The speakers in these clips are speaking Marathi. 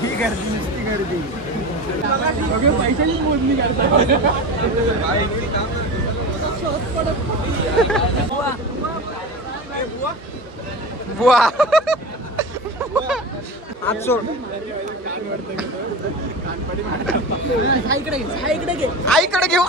ही गर्दी नुसती गर्दी. पैशाची मोजणी करतात. बुवा आज सोड. आईकडे घेऊ.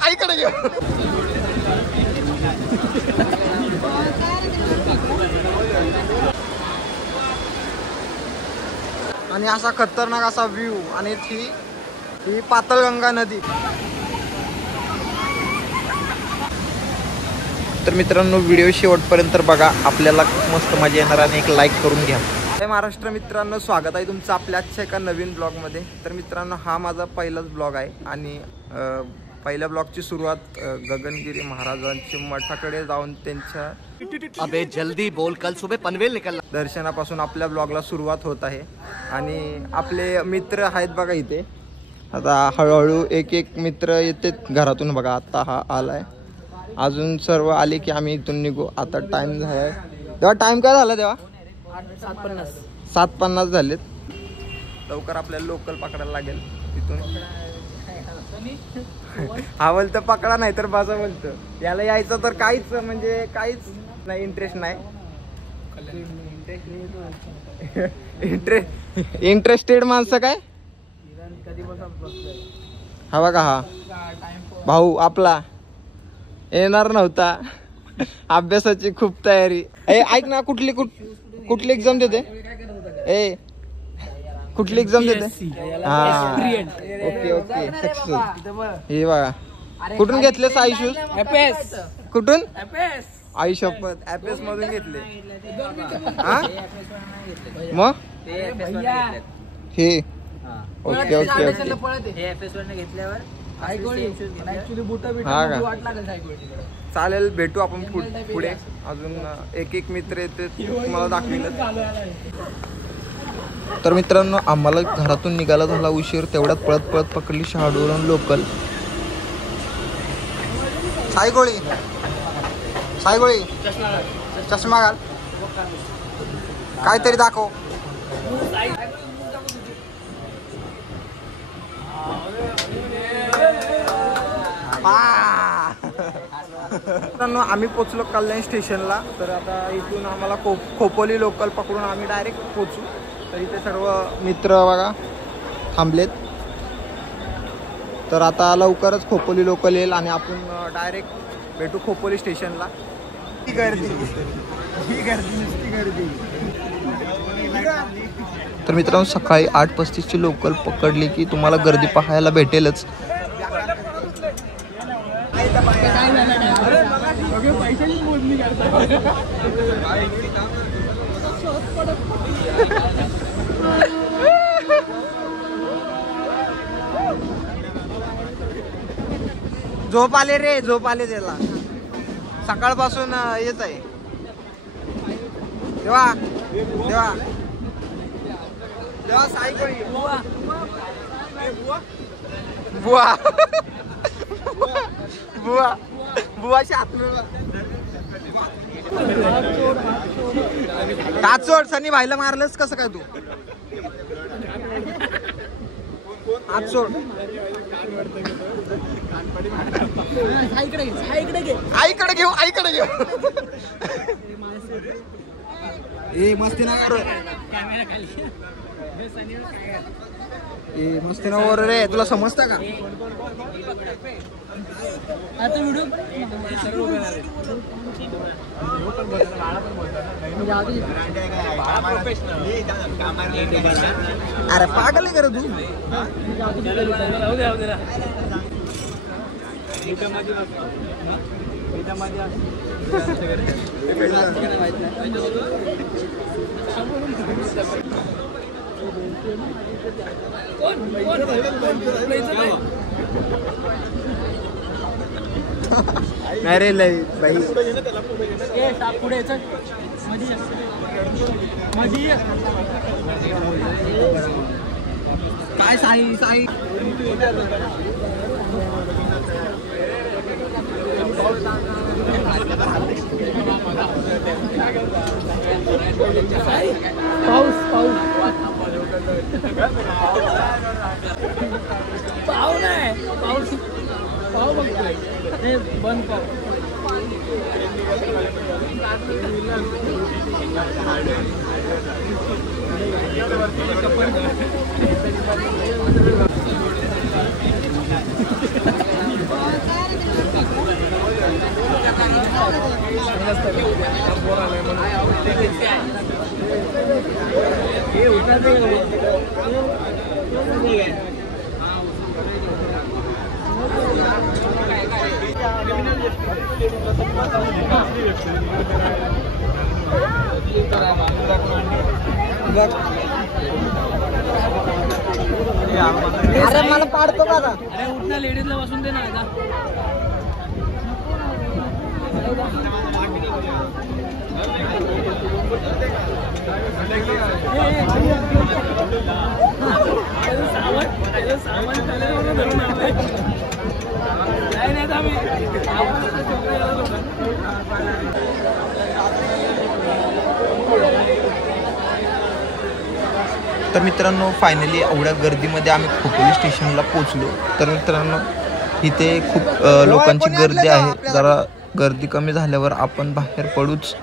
आणि असा खतरनाक असा व्ह्यू. आणि ही पाताळगंगा नदी. तर मित्रांनो व्हिडिओ शेवटपर्यंत बघा, आपल्याला खूप मस्त मजा येणार आणि एक लाईक करून घ्या. जय महाराष्ट्र मित्रांनो, स्वागत आहे तुमचं आपल्या आजच्या एका नवीन ब्लॉगमध्ये. तर मित्रांनो हा माझा पहिलाच ब्लॉग आहे आणि पहिल्या ब्लॉगची सुरुवात गगनगिरी महाराजांच्या मठाकडे जाऊन त्यांच्या अबे जल्दी बोल, कल सुबह पनवेल निकलना दर्शनापासून आपल्या ब्लॉगला सुरुवात होत आहे. आणि आपले मित्र आहेत बघा इथे. आता हळूहळू एक एक मित्र येते घरातून बघा. आता हा आलाय, अजून सर्व आले की आम्ही इथून निघू. आता टाइम झालाय. तेव्हा टाइम काय झाला तेव्हा? 7:50 झालेत. लवकर आपल्याला लोकल पकडायला लागेल तिथून. हा बोलतं पकडा नाही तर बाजा बोलतं. याला यायचं तर काहीच म्हणजे काहीच नाही, इंटरेस्ट नाही. इंटरेस्टेड माणसं काय. हा बघा हा भाऊ आपला येणार नव्हता. अभ्यासाची खूप तयारी. ऐक ना, कुठली एक्झाम देते? कुठली एक्झाम देते? हा ओके सक्सेस. हे बघा कुठून घेतले साई शूज? कुठून? आई शपथ ऍपेस मधून घेतले. हा मग हे ओके चालेल. भेटू आपण पुढे. अजून एक एक मित्र येते तुम्हाला दाखविलं. तर मित्रांनो आम्हाला घरातून निघायला झाला उशीर. तेवढ्यात पळत पकडली शहाडूवरून लोकल. साईगोळी चष्मा घाल, काहीतरी दाखव. आम्ही पोचलो कल्याण स्टेशनला. तर आता इथून आम्हाला खोपोली लोकल पकडून आम्ही डायरेक्ट पोचू. तर इथे सर्व मित्र बघा थांबलेत. तर आता लवकरच खोपोली लोकल येईल आणि आपण डायरेक्ट भेटू खोपोली स्टेशनला. ही गर्दी नुसती गर्दी. तर मित्रांनो सकाळी 8:35ची लोकल पकडली की तुम्हाला गर्दी पाहायला भेटेलच. पैशाची मोजणी करतात. झोप आले रे, झोप आले त्याला. सकाळपासून येत आहे. देवा साईगोळी बुवाशी काचोड सनी भाईला मारलंस कसं काय तू? आज सोड. आईकडे घेऊ. मस्ती ना मस्ती ना वर रे. तुला समजता का? अरे पागल आहे तू. नाही रे लय बाई. काय साई पाऊस अरे मला पाडतो का? अरे उठना लेडीजला बसून दे ना आता. तर मित्रांनो फायनली एवढ्या गर्दीमध्ये आम्ही खोपोली स्टेशनला पोहोचलो. तर मित्रांनो इथे खूप लोकांची गर्दी आहे. जरा गर्दी कमी झाल्यावर आपण बाहेर पडूच.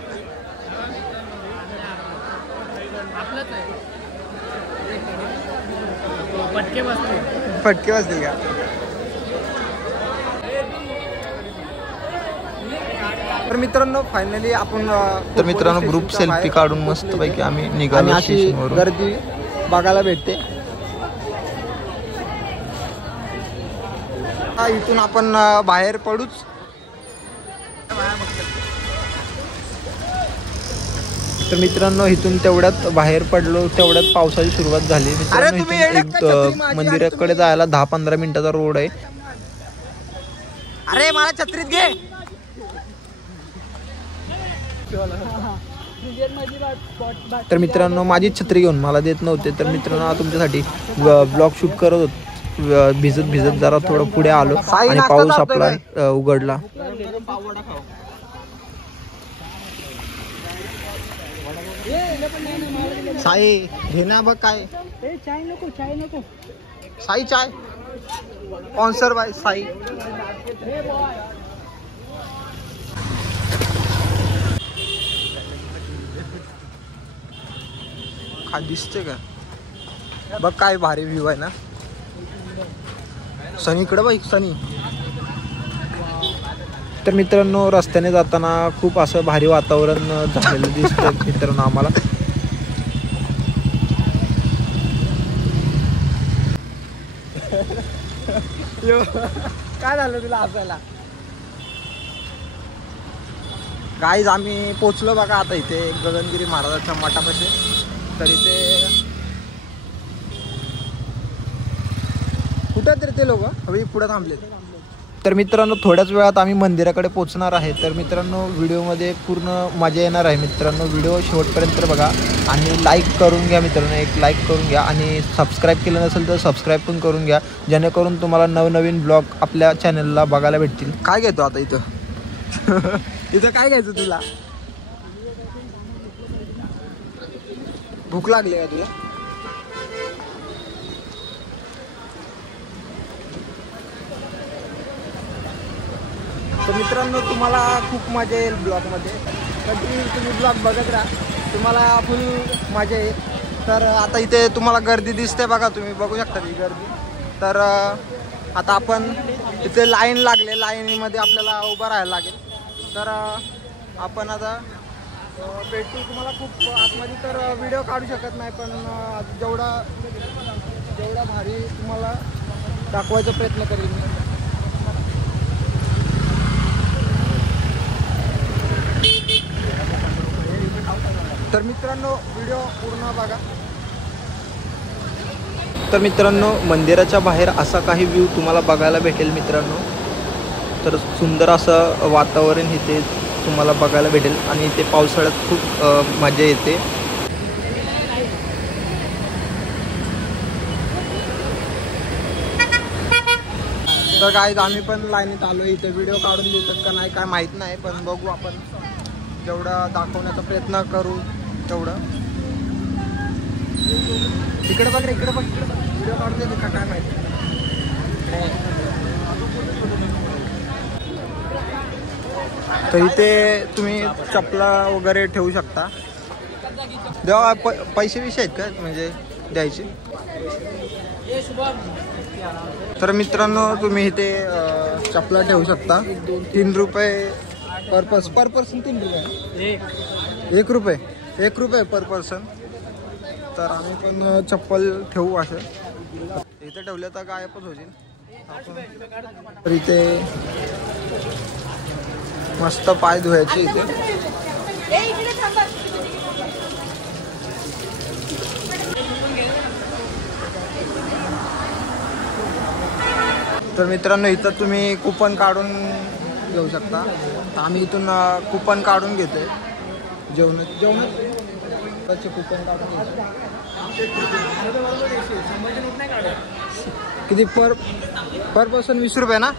फटके बसले का? तर मित्रांनो फायनली आपण ग्रुप सेल्फी काढून मस्त पैकी आम्ही निघालो स्टेशनवरून. गर्दी बघायला भेटते. इथून आपण बाहेर पडूच. तर मित्रांनो इथून तेवढ्यात बाहेर पडलो तेवढ्यात पावसाची सुरुवात झाली. मित्रांनो इथून एक मंदिराकडे जायला 10-15 मिनिटाचा रोड आहे. अरे मला छत्रीत घे. तर मित्रांनो माझी छत्री घेऊन मला देत नव्हते. तर मित्रांनो तुमच्यासाठी ब्लॉग शूट करत होतो. भिजत जरा थोडं पुढे आलो आणि पाऊस आपला उघडला. साई घेना बघ काय. चाय नको, चाय नको. साई चाय स्पॉन्सर बाय साई. काय दिसते का? बघ काय भारी व्ह्यू आहे ना. सनी इकडे बघ सनी. तर मित्रांनो रस्त्याने जाताना खूप असं भारी वातावरण झालेलं दिसतं मित्रांनो आम्हाला. काय झालं तुला हसायला? गाईज आम्ही पोचलो बघा आता इथे गगनगिरी महाराजांच्या मठापाशी. तर इथे कुठं तरी ते लोक हवी पुढे थांबले. तर मित्रांनो थोड्याच वेळात आम्ही मंदिराकडे पोहोचणार आहे. तर मित्रांनो व्हिडिओमध्ये पूर्ण मजा येणार आहे. मित्रांनो व्हिडिओ शेवटपर्यंत बघा आणि लाईक करून घ्या. मित्रांनो एक लाईक करून घ्या आणि सबस्क्राईब केलं नसेल तर सबस्क्राईब पण करून घ्या जेणेकरून तुम्हाला नवनवीन ब्लॉग आपल्या चॅनलला बघायला भेटतील. काय घेतो आता इथं? इथं काय घ्यायचं तुला? भूक लागली का तुला? तर मित्रांनो तुम्हाला खूप मजा येईल ब्लॉगमध्ये. कधी तुम्ही ब्लॉग बघत राहा तुम्हाला फुल मजा येईल. तर आता इथे तुम्हाला गर्दी दिसते बघा. तुम्ही बघू शकता ही गर्दी. तर आता आपण इथे लाईन लागले. लाईनीमध्ये आपल्याला उभं राहायला लागेल. तर आपण आता भेटू तुम्हाला खूप आतमध्ये. तर व्हिडिओ काढू शकत नाही पण जेवढा भारी तुम्हाला दाखवायचा प्रयत्न करेल मी. तर मित्रांनो व्हिडिओ पूर्ण बघा. तर मित्रांनो मंदिराच्या बाहेर असा काही व्ह्यू तुम्हाला बघायला भेटेल मित्रांनो. तर सुंदर असं वातावरण इथे तुम्हाला बघायला भेटेल आणि इथे पावसाळ्यात खूप मजा येते. तर गाईज आम्ही पण लाईनीत आलो. इथे व्हिडिओ काढून देतात का नाही काय माहीत नाही पण बघू आपण जेवढं दाखवण्याचा प्रयत्न करू तेवढं. इकडे बघ रे इकडे बघ. व्हिडिओ काढून देतात का काय माहिती. तर इथे तुम्ही चपला वगैरे ठेवू शकता. जेव्हा पैसे विषय आहेत का म्हणजे द्यायचे. तर मित्रांनो तुम्ही इथे चपला ठेवू शकता. 3 रुपये पर पर्सन 3 रुपये 1 रुपये पर पर्सन. तर आम्ही पण चप्पल ठेवू असं. इथे ठेवलं तर गायबच होतील. तर इथे मस्त पाय धुवायचे इथे. तर मित्रांनो इथं तुम्ही कुपन काढून घेऊ शकता. आम्ही इथून कुपन काढून घेतोय जेवणाचे कुपन काढून घेतो. किती पर पर्सन 20 रुपये ना.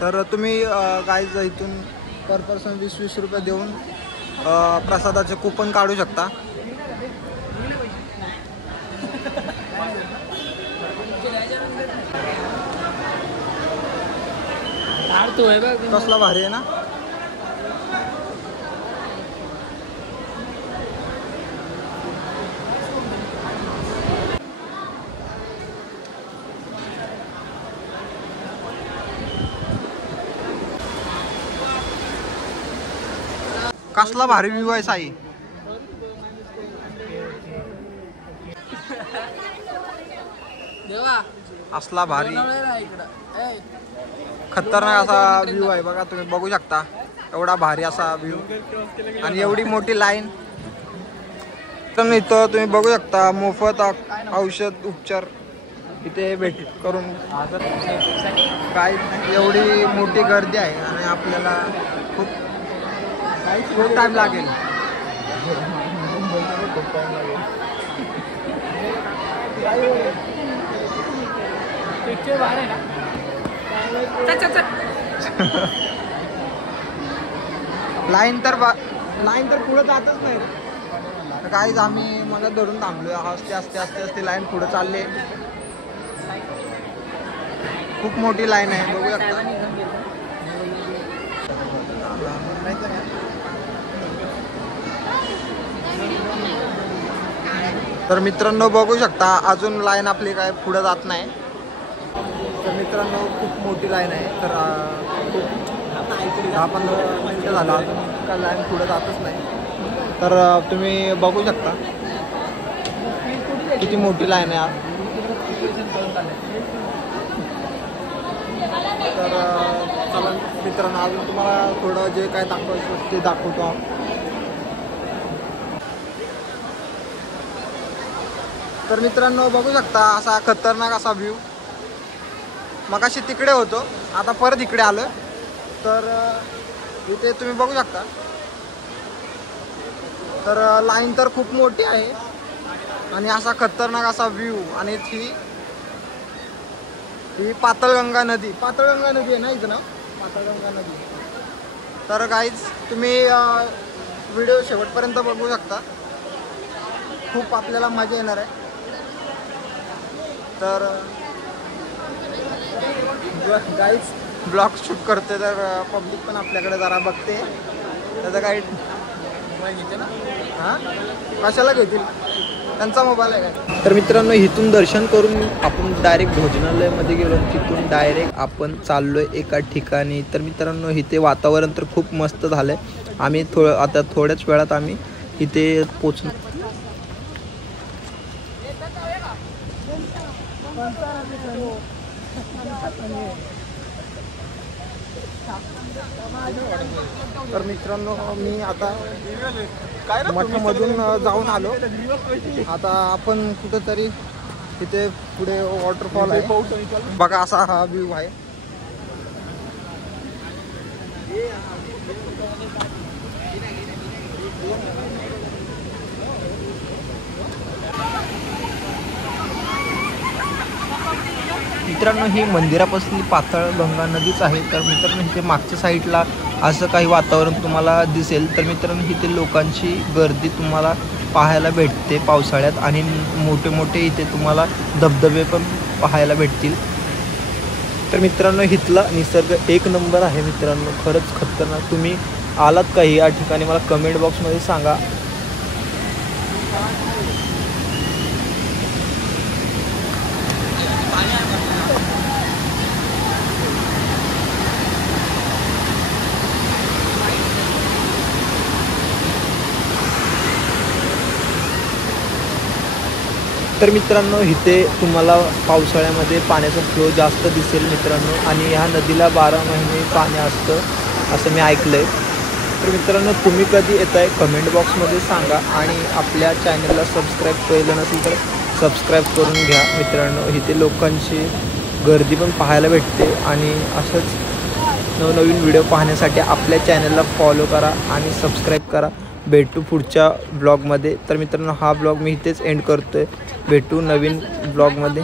तर तुम्ही गाईज इथून पर पर्सन 20 रुपये देऊन प्रसादाचे कुपन काढू शकता. कसला भारी आहे ना. कसला भारी व्ह्यू आहे साई. असला भारी खतरनाक असा व्ह्यू आहे बघा. तुम्ही बघू शकता एवढा भारी असा व्ह्यू आणि एवढी मोठी लाईन. तर इथं तुम्ही बघू शकता मोफत औषध उपचार इथे भेट करून. काय एवढी मोठी गर्दी आहे आणि आपल्याला खूप टाइम लागेल. लाईन तर पुढे जातच नाही. काहीच आम्ही मला धरून थांबलोय. असते लाईन पुढे चालले. खूप मोठी लाईन आहे बघू शकता. तर मित्रांनो बघू शकता अजून लाईन आपली काय पुढे जात नाही. तर मित्रांनो खूप मोठी लाईन आहे. तर 10-15 मिनिटं झालं अजून काय लाईन पुढे जातच नाही. तर तुम्ही बघू शकता किती मोठी लाईन आहे. तर चला मित्रांनो अजून तुम्हाला थोडं जे काय दाखवायचं ते दाखवतो. तर मित्रांनो बघू शकता असा खतरनाक असा व्ह्यू. मगाशी तिकडे होतो आता परत इकडे आलं. तर इथे तुम्ही बघू शकता. तर लाईन तर खूप मोठी आहे आणि असा खतरनाक असा व्ह्यू. आणि ही पाताळगंगा नदी आहे ना इथं ना. पाताळगंगा नदी. तर गाईज तुम्ही व्हिडिओ शेवटपर्यंत बघू शकता. खूप आपल्याला मजा येणार आहे. तर गाईज ब्लॉग शूट करते तर पब्लिक पण आपल्याकडे जरा बघते. त्याचा काही घेते ना. हां कशाला घेतील त्यांचा मोबाईल आहे काय. तर मित्रांनो इथून दर्शन करून आपण डायरेक्ट भोजनालयामध्ये गेलो. तिथून डायरेक्ट आपण चाललोय एका ठिकाणी. तर मित्रांनो इथे वातावरण तर खूप मस्त झालंय. आम्ही आता थोड्याच वेळात आम्ही इथे पोचलो. तर मित्रांनो मी आता मठामधून जाऊन आलो. आता आपण कुठेतरी तिथे पुढे वॉटरफॉल आहे बघा. असा हा व्ह्यू आहे. मित्रांनो ही मंदिरापासून पाताळगंगा नदीच आहे. तर मित्रांनो इथे मागच्या साईडला असं काही वातावरण तुम्हाला दिसेल. तर मित्रांनो इथे लोकांची गर्दी तुम्हाला पाहायला भेटते पावसाळ्यात. आणि मोठे मोठे इथे तुम्हाला धबधबे पण पाहायला भेटतील. तर मित्रांनो इथला निसर्ग एक नंबर आहे मित्रांनो, खरंच खतरनाक. तुम्ही आलात काही या ठिकाणी मला कमेंट बॉक्समध्ये सांगा. तर मित्रांनो इथे तुम्हाला पावसाळ्यामध्ये पाण्याचा फ्लो जास्त दिसेल मित्रांनो, आणि ह्या नदीला 12 महिने पाणी असतं असं मी ऐकलं आहे. तर मित्रांनो तुम्ही कधी येत आहे कमेंट बॉक्समध्ये सांगा, आणि आपल्या चॅनलला सबस्क्राईब केलं नसेल तर सबस्क्राईब करून घ्या मित्रांनो. इथे लोकांची गर्दी पण पाहायला भेटते, आणि असंच नवनवीन व्हिडिओ पाहण्यासाठी आपल्या चॅनलला फॉलो करा आणि सबस्क्राईब करा. भेटू पुढच्या ब्लॉगमध्ये. तर मित्रांनो हा ब्लॉग मी इथेच एंड करतो आहे. भेटू नवीन ब्लॉगमध्ये.